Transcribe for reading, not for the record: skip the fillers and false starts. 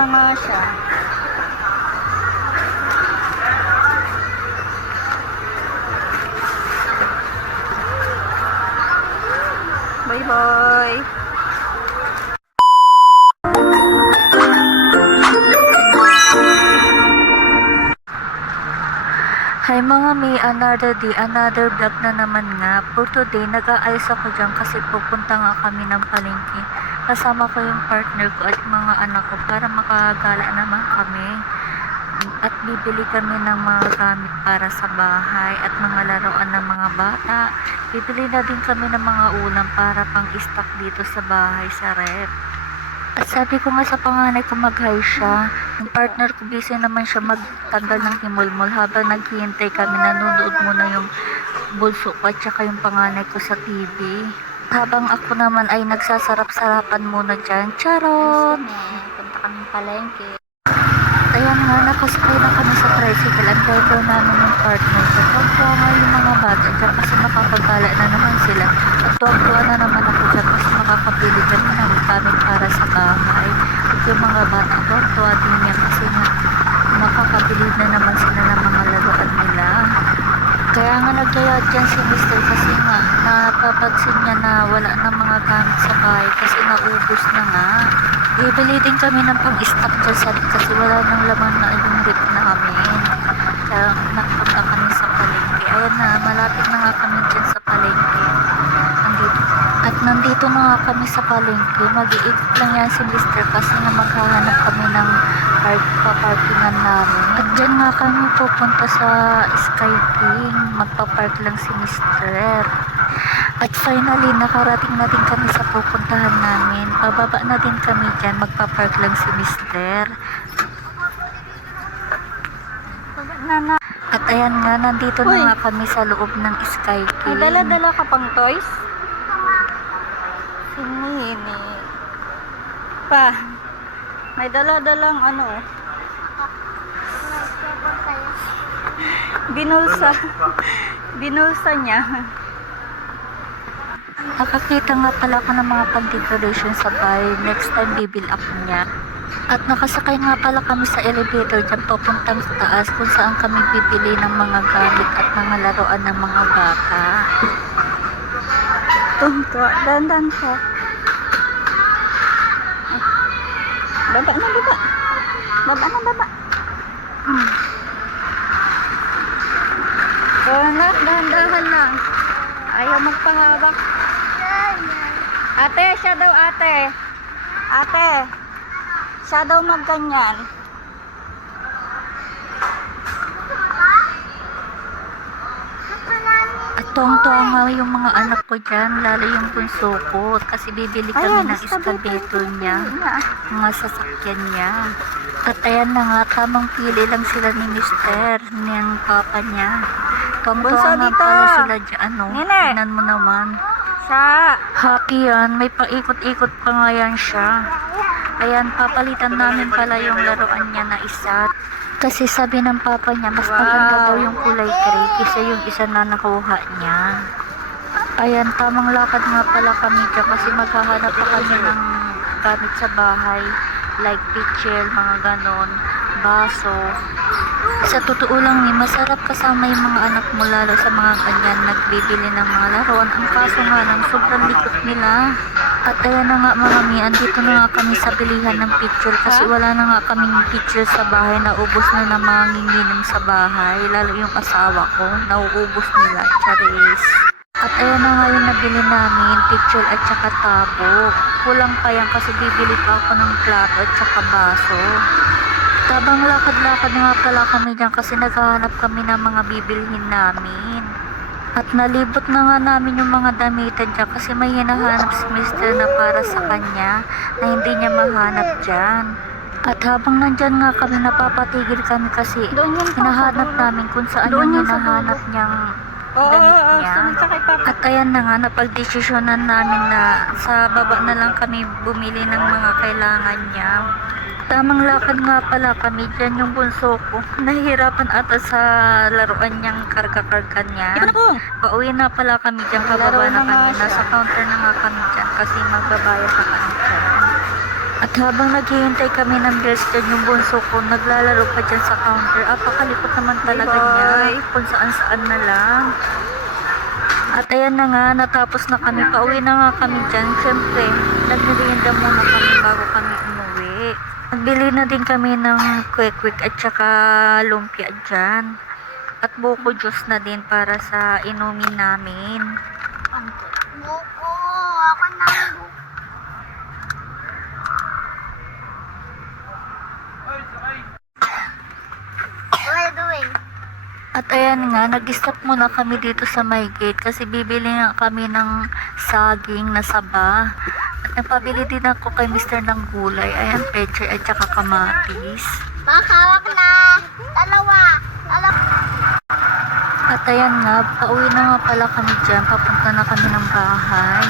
na nga siya. Bye bye. Hi mga may, another day, another vlog na naman nga. For today, nag-aayos ako dyan kasi pupunta nga kami ng palengke. Kasama ko yung partner ko at mga anak ko para makagala naman kami. At bibili kami ng mga gamit para sa bahay at mga laruan ng mga bata. Bibili na din kami ng mga ulam para pang-stock dito sa bahay sa ref. At sabi ko nga sa panganay ko mag-hi siya. Yung partner ko busy naman siya magtanggal ng himulmol habang naghihintay kami, nanonood muna yung bulso ko at saka yung panganay ko sa TV. Habang ako naman ay nagsasarap-sarapan muna dyan. Charot! Punta kami palengke. Ayan nga, nakasakay na kami sa tricycle. Ang driver namin yung partner ko. Tuwa nga yung mga bata dyan kasi makapagkala na naman sila. At tuwa na naman ako dyan kasi makakapili dyan na ng gamit para sa bahay. At yung mga bata tuwa din niya kasi makakapili na naman sila ng mga laruan nila. Kaya nga nagyaya dyan si Mr. kasi nga napapansin niya na wala na mga gamit sa bahay kasi naubos na nga. Bibili din kami ng pang-stock dyan kasi wala nang laman na yung rip namin. Kaya nagpunta kami sa palengke. Ayan na, malapit na nga kami dyan sa palengke. Nandito na nga kami sa palengke. Mag-iikot lang yan si Mr. kasi na maghahanap kami ng paparkingan namin. At dyan nga kami pupunta sa Sky King. Magpapark lang si Mr. At finally, nakarating na din kami sa pupuntahan namin. Pababa na din kami dyan. Magpapark lang si Mr. At ayan nga, nandito na nga kami sa loob ng Sky King. May dala-dala ka pang toys? Sinini. Pa. May dala-dalang ano. Binulsa. Binulsa niya. Nakakita nga pala ako ng mga pang-decoration sa bahay. Next time, bibil up niya. At nakasakay nga pala kami sa elevator dyan papuntang sa taas kung saan kami bibili ng mga gamit at mga laruan ng mga bata. Tuntua. Dandan ka. Baba na, baba. Baba na, baba. Dahan-dahan lang. Ayaw magpahawak. Ate, siya daw ate. Ate, siya daw magganyan. At tuwang-tuwa nga yung mga anak ko dyan, lalo yung bunso ko. Kasi bibili kami ng excavator niya, mga sasakyan niya. At ayan na nga, tamang pili lang sila ni Mister, niyang papa niya. Tuwang-tuwa nga pala sila dyan, no? Tingnan mo naman. Happy yan, may paikot-ikot pa nga yan siya. Ayan, papalitan namin pala yung laruan niya na isa. Kasi sabi ng papa niya, mas maganda daw yung kulay gray kasi yung isa na nakuha niya. Ayan, tamang lakad nga pala kami dyan kasi maghahanap pa kami ng gamit sa bahay. Like pitcher, mga ganon, baso. Sa totoo lang masarap kasama yung mga anak mo lalo sa mga kanyan nagbibili ng mga laruan. Ang kaso nga lang, sobrang likot nila. At ayan na nga mga mi, andito na nga kami sa bilihan ng picture kasi wala na nga kaming picture sa bahay, naubos na ng mga nginginom sa bahay, lalo yung asawa ko, nauubos nila, charis. At ayan na nga yung nabili namin, picture at saka tabo. Kulang pa yan kasi bibili pa ako ng plato at saka baso. Tabang lakad-lakad nga pala kami dyan kasi naghahanap kami ng mga bibilhin namin. At nalibot na nga namin yung mga damitan dyan kasi may hinahanap si Mr. na para sa kanya na hindi niya mahanap dyan. At habang nandyan nga kami, napapatigil kami kasi hinahanap namin kung saan yung hinahanap niyang damit niya. At ayan na nga, napagdesisyonan namin na sa baba na lang kami bumili ng mga kailangan niya. Tamang lakad nga pala kami dyan, yung bunso ko. Nahihirapan ata sa laruan niyang karga-karga niya. Pauwi na pala kami dyan, kababa na kami. Nasa counter na nga kami dyan kasi magbabayad na kami dyan. At habang naghihintay kami ng bills dyan, yung bunso ko, naglalaro pa dyan sa counter. Apakalikot naman talaga niya, kung saan-saan na lang. At ayan na nga, natapos na kami. Pauwi na nga kami dyan. Siyempre, nagmerienda muna kami bago kami umuwi. Nagbili na din kami ng quick at saka lumpia dyan. At buko juice na din para sa inumin namin. Buko, ako na buko. What are you doing? At ayan nga, nag-stop muna kami dito sa my gate kasi bibili nga kami ng saging na saba. At napabili din ako kay Mr. ng gulay. Ayan, peche at saka kamatis. Makawak na. Dalawa. At ayan nga, pauwi na nga pala kami dyan. Papunta na kami ng bahay.